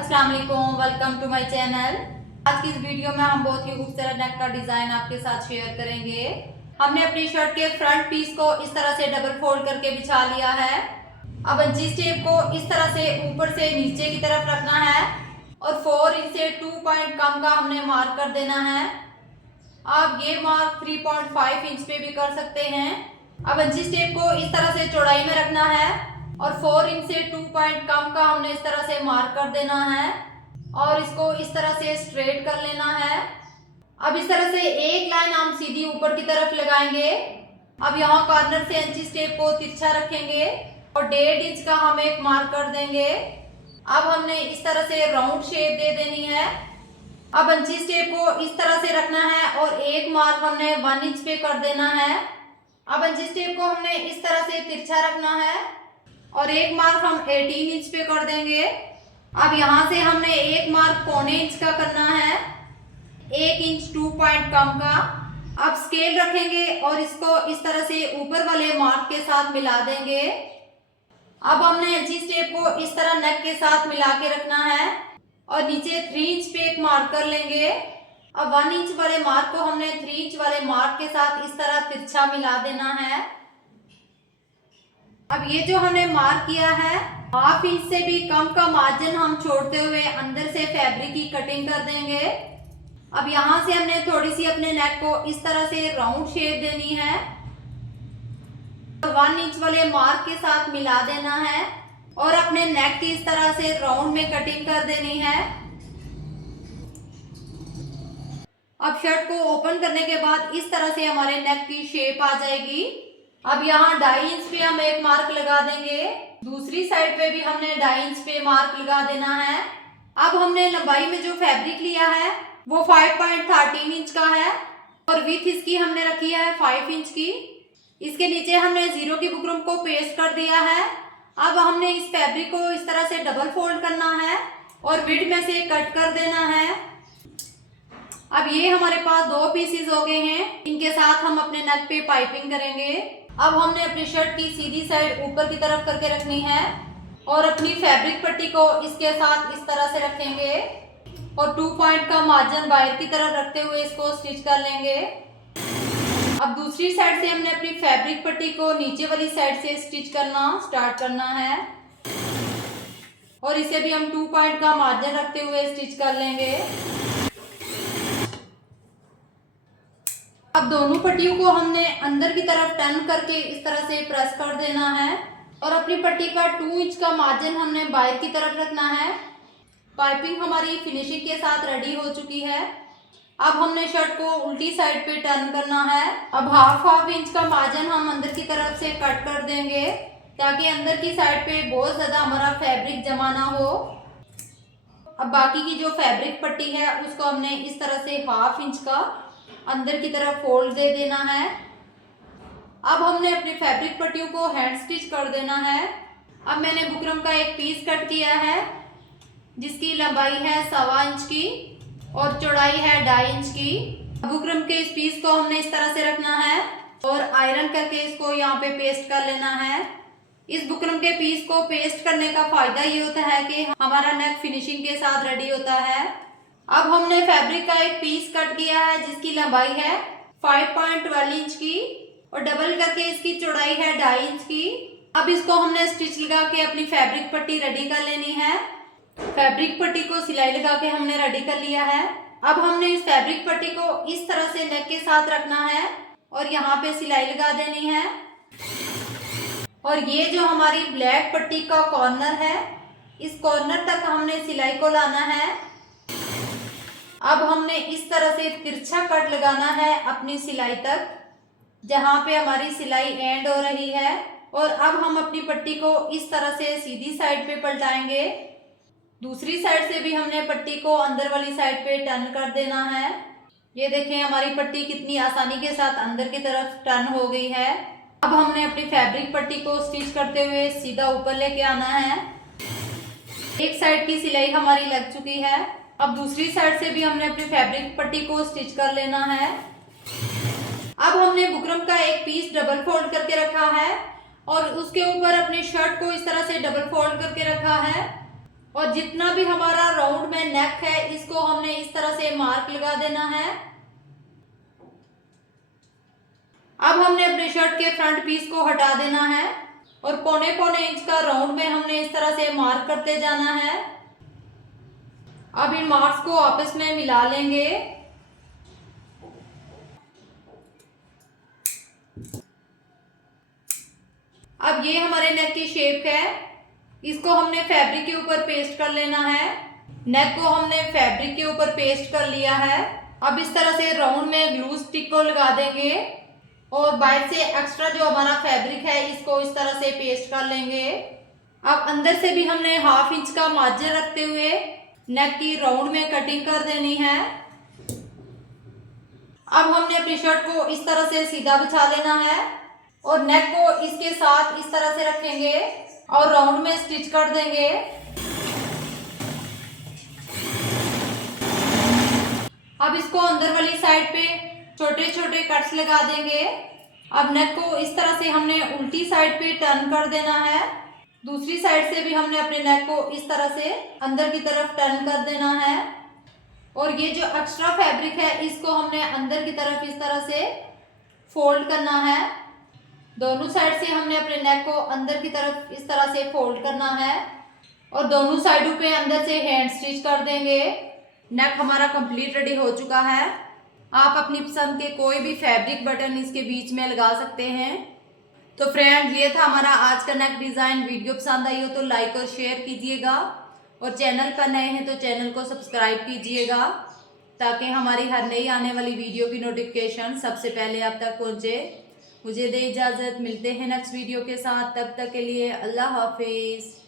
अस्सलाम वालेकुम, welcome to my channel. आज की इस वीडियो में हम बहुत ही खूबसूरत नेक का डिजाइन आपके साथ शेयर करेंगे। हमने अपनी शर्ट के फ्रंट पीस को इस तरह से डबल फोल्ड करके बिछा लिया है। अब अंची स्टेप को इस तरह से ऊपर से नीचे की तरफ रखना है और 4 इंच से 2 पॉइंट कम का हमने मार्क कर देना है। आप ये मार्क 3.5 इंच पे भी कर सकते हैं। अब अंची स्टेप को इस तरह से चौड़ाई में रखना है और 4 इंच से 2 पॉइंट कम का हमने इस तरह से मार्क कर देना है और इसको इस तरह से स्ट्रेट कर लेना है। अब इस तरह से एक लाइन हम सीधी ऊपर की तरफ लगाएंगे। अब यहाँ कॉर्नर से अंची स्टेप को तिरछा रखेंगे और 1.5 इंच का हम एक मार्क कर देंगे। अब हमने इस तरह से राउंड शेप दे देनी है। अब अंची स्टेप को इस तरह से रखना है और एक मार्क हमने 1 इंच पे कर देना है। अब अंची स्टेप को हमने इस तरह से तिरछा रखना है और एक मार्क हम 18 इंच पे कर देंगे। अब यहाँ से हमने एक मार्क 1.25 इंच का करना है, 1 इंच 2 पॉइंट कम का। अब स्केल रखेंगे और इसको इस तरह से ऊपर वाले मार्क के साथ मिला देंगे। अब हमने अंची स्टेप को इस तरह नेक के साथ मिला के रखना है और नीचे 3 इंच पे एक मार्क कर लेंगे। अब 1 इंच वाले मार्क को हमने 3 इंच वाले मार्क के साथ इस तरह तिरछा मिला देना है। अब ये जो हमने मार्क किया है, 1/2 इंच से भी कम का मार्जिन हम छोड़ते हुए अंदर से फैब्रिक की कटिंग कर देंगे। अब यहाँ से हमने थोड़ी सी अपने नेक को इस तरह से राउंड शेप देनी है और 1 इंच वाले मार्क के साथ मिला देना है और अपने नेक की इस तरह से राउंड में कटिंग कर देनी है। अब शर्ट को ओपन करने के बाद इस तरह से हमारे नेक की शेप आ जाएगी। अब यहाँ 2.5 इंच पे हम एक मार्क लगा देंगे, दूसरी साइड पे भी हमने 2.5 इंच पे मार्क लगा देना है। अब हमने लंबाई में जो फैब्रिक लिया है वो 5.13 इंच का है और विड्थ इसकी हमने रखी है 5 इंच की। इसके नीचे हमने 0 की बुकरम को पेस्ट कर दिया है। अब हमने इस फैब्रिक को इस तरह से डबल फोल्ड करना है और विड्थ में से कट कर देना है। अब ये हमारे पास 2 पीसेस हो गए हैं, इनके साथ हम अपने नेक पे पाइपिंग करेंगे। अब हमने अपनी शर्ट की सीधी साइड ऊपर की तरफ करके रखनी है और अपनी फैब्रिक पट्टी को इसके साथ इस तरह से रखेंगे और 2 पॉइंट का मार्जिन बाहर की तरफ रखते हुए इसको स्टिच कर लेंगे। अब दूसरी साइड से हमने अपनी फैब्रिक पट्टी को नीचे वाली साइड से स्टिच करना स्टार्ट करना है और इसे भी हम 2 पॉइंट का मार्जिन रखते हुए स्टिच कर लेंगे। अब दोनों पट्टियों को हमने अंदर की तरफ टर्न करके इस तरह से प्रेस कर देना है और अपनी पट्टी का 2 इंच का मार्जिन हमने बाहर की तरफ रखना है। पाइपिंग हमारी फिनिशिंग के साथ रेडी हो चुकी है। अब हमने शर्ट को उल्टी साइड पे टर्न करना है। अब हाफ इंच का मार्जिन हम अंदर की तरफ से कट कर देंगे ताकि अंदर की साइड पे बहुत ज्यादा हमारा फैब्रिक जमा ना हो। अब बाकी की जो फैब्रिक पट्टी है उसको हमने इस तरह से हाफ इंच का अंदर की तरफ फोल्ड दे देना है। अब हमने अपनी फैब्रिक पट्टियों को हैंड स्टिच कर देना है। अब मैंने बुकरम का एक पीस कट किया है जिसकी लंबाई है 1.25 इंच की और चौड़ाई है 2.5 इंच की। बुकरम के इस पीस को हमने इस तरह से रखना है और आयरन करके इसको यहाँ पे पेस्ट कर लेना है। इस बुकरम के पीस को पेस्ट करने का फायदा ये होता है कि हमारा नेक फिनिशिंग के साथ रेडी होता है। अब हमने फैब्रिक का एक पीस कट किया है जिसकी लंबाई है 5.12 इंच की और डबल करके इसकी चौड़ाई है 2.5 इंच की। अब इसको हमने स्टिच लगा के अपनी फैब्रिक पट्टी रेडी कर लेनी है। फैब्रिक पट्टी को सिलाई लगा के हमने रेडी कर लिया है। अब हमने इस फैब्रिक पट्टी को इस तरह से नेक के साथ रखना है और यहाँ पे सिलाई लगा देनी है और ये जो हमारी ब्लैक पट्टी का कॉर्नर है इस कॉर्नर तक हमने सिलाई को लाना है। अब हमने इस तरह से तिरछा कट लगाना है अपनी सिलाई तक जहां पे हमारी सिलाई एंड हो रही है और अब हम अपनी पट्टी को इस तरह से सीधी साइड पे पलटाएंगे। दूसरी साइड से भी हमने पट्टी को अंदर वाली साइड पे टर्न कर देना है। ये देखें हमारी पट्टी कितनी आसानी के साथ अंदर की तरफ टर्न हो गई है। अब हमने अपनी फैब्रिक पट्टी को स्टिच करते हुए सीधा ऊपर लेके आना है। एक साइड की सिलाई हमारी लग चुकी है। अब दूसरी साइड से भी हमने अपनी फैब्रिक पट्टी को स्टिच कर लेना है। अब हमने बुकरम का एक पीस डबल फोल्ड करके रखा है और उसके ऊपर अपनी शर्ट को इस तरह से डबल फोल्ड करके रखा है और जितना भी हमारा राउंड में नेक है इसको हमने इस तरह से मार्क लगा देना है। अब हमने अपने शर्ट के फ्रंट पीस को हटा देना है और पौने पौने इंच का राउंड में हमने इस तरह से मार्क करते जाना है। अब इन मार्क्स को आपस में मिला लेंगे। अब ये हमारे नेक की शेप है, इसको हमने फैब्रिक के ऊपर पेस्ट कर लेना है। नेक को हमने फैब्रिक के ऊपर पेस्ट कर लिया है। अब इस तरह से राउंड में ग्लू स्टिक को लगा देंगे और बाहर से एक्स्ट्रा जो हमारा फैब्रिक है इसको इस तरह से पेस्ट कर लेंगे। अब अंदर से भी हमने ½ इंच का मार्जिन रखते हुए नेक की राउंड में कटिंग कर देनी है। अब हमने अपनी शर्ट को इस तरह से सीधा बिछा लेना है और नेक को इसके साथ इस तरह से रखेंगे और राउंड में स्टिच कर देंगे। अब इसको अंदर वाली साइड पे छोटे छोटे कट्स लगा देंगे। अब नेक को इस तरह से हमने उल्टी साइड पे टर्न कर देना है। दूसरी साइड से भी हमने अपने नेक को इस तरह से अंदर की तरफ टर्न कर देना है और ये जो एक्स्ट्रा फैब्रिक है इसको हमने अंदर की तरफ इस तरह से फोल्ड करना है। दोनों साइड से हमने अपने नेक को अंदर की तरफ इस तरह से फोल्ड करना है और दोनों साइडों पे अंदर से हैंड स्टिच कर देंगे। नेक हमारा कंप्लीट रेडी हो चुका है। आप अपनी पसंद के कोई भी फैब्रिक बटन इसके बीच में लगा सकते हैं। तो फ्रेंड्स, ये था हमारा आज का नेक डिज़ाइन। वीडियो पसंद आई हो तो लाइक और शेयर कीजिएगा और चैनल पर नए हैं तो चैनल को सब्सक्राइब कीजिएगा ताकि हमारी हर नई आने वाली वीडियो की नोटिफिकेशन सबसे पहले आप तक पहुँचे। मुझे दे इजाज़त, मिलते हैं नेक्स्ट वीडियो के साथ। तब तक के लिए अल्लाह हाफिज़।